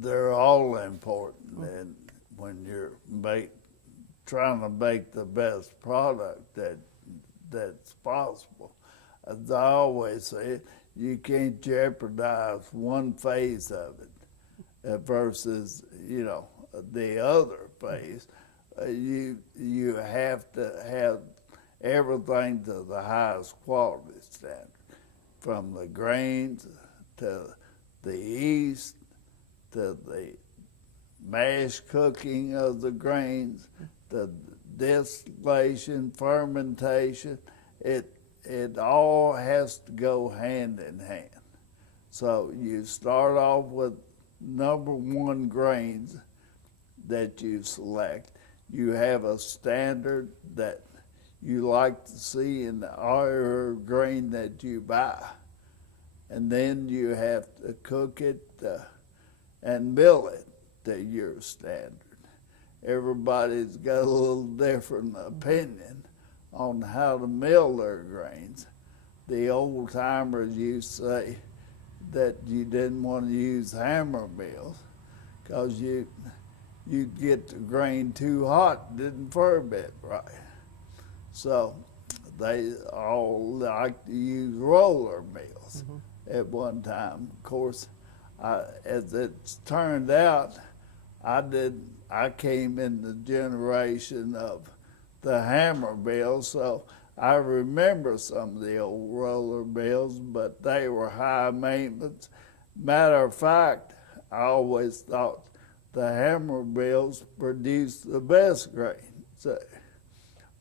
they're all important, and when you're trying to make the best product that's possible, as I always say, you can't jeopardize one phase of it versus the other phase. You have to have everything to the highest quality standard, from the grains to the yeast to the mash cooking of the grains, the distillation, fermentation. It all has to go hand in hand. So you start off with number one grains that you select. You have a standard that you like to see in our grain that you buy. And then you have to cook it and mill it to your standard. Everybody's got a little different opinion on how to mill their grains. The old timers used to say that you didn't want to use hammer mills because you'd get the grain too hot, didn't ferment right. So they all like to use roller mills at one time. Of course, as it's turned out, I came in the generation of the hammer mill, so I remember some of the old roller mills, but they were high maintenance. Matter of fact, I always thought the hammer mills produced the best grain,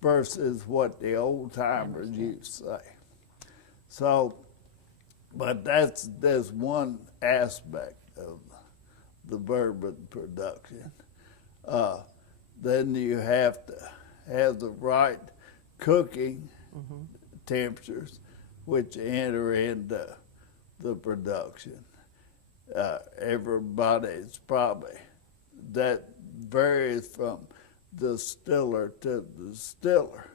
versus what the old timers used to say. So, but that's one aspect of the bourbon production. Then you have to have the right cooking temperatures, which enter into the production. Everybody's probably, that varies from distiller to distiller,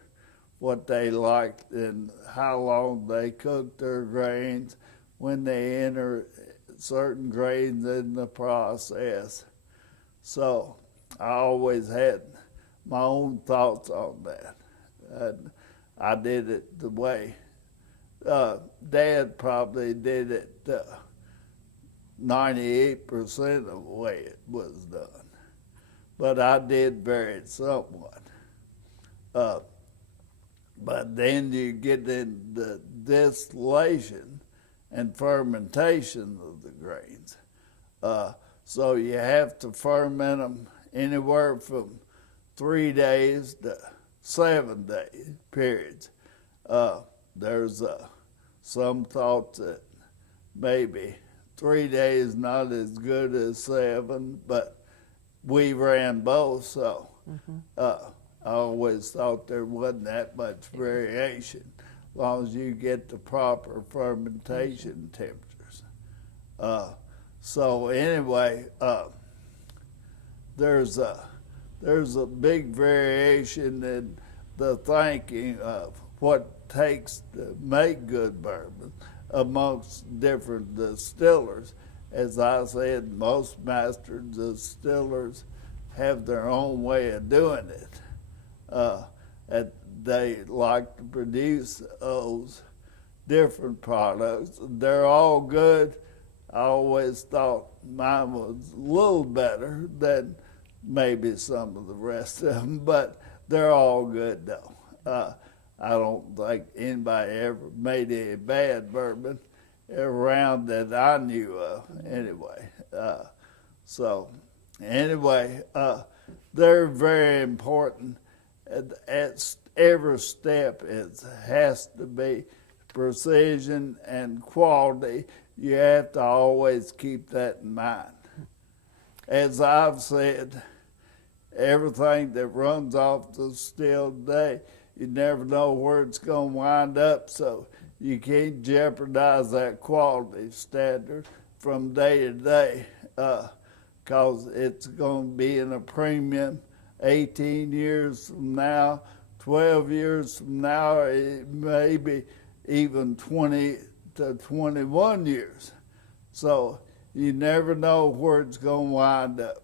what they like and how long they cook their grains, when they enter certain grains in the process. So I always had my own thoughts on that. And I did it the way Dad probably did it 98% of the way it was done. But I did vary it somewhat. But then you get in the distillation and fermentation of the grains. So you have to ferment them anywhere from 3 days to 7 days periods. There's some thoughts that maybe 3 days not as good as 7, but we ran both, so I always thought there wasn't that much variation as long as you get the proper fermentation temperatures. So anyway, there's a big variation in the thinking of what takes to make good bourbon amongst different distillers. As I said, most master distillers have their own way of doing it. They like to produce those different products. They're all good. I always thought mine was a little better than maybe some of the rest of them, but they're all good though. I don't think anybody ever made any bad bourbon around that I knew of anyway. So anyway, they're very important. At every step it has to be precision and quality. You have to always keep that in mind. As I've said, everything that runs off the still today, you never know where it's going to wind up, so you can't jeopardize that quality standard from day to day, because it's going to be in a premium 18 years from now, 12 years from now, maybe even 20 to 21 years. So You never know where it's going to wind up.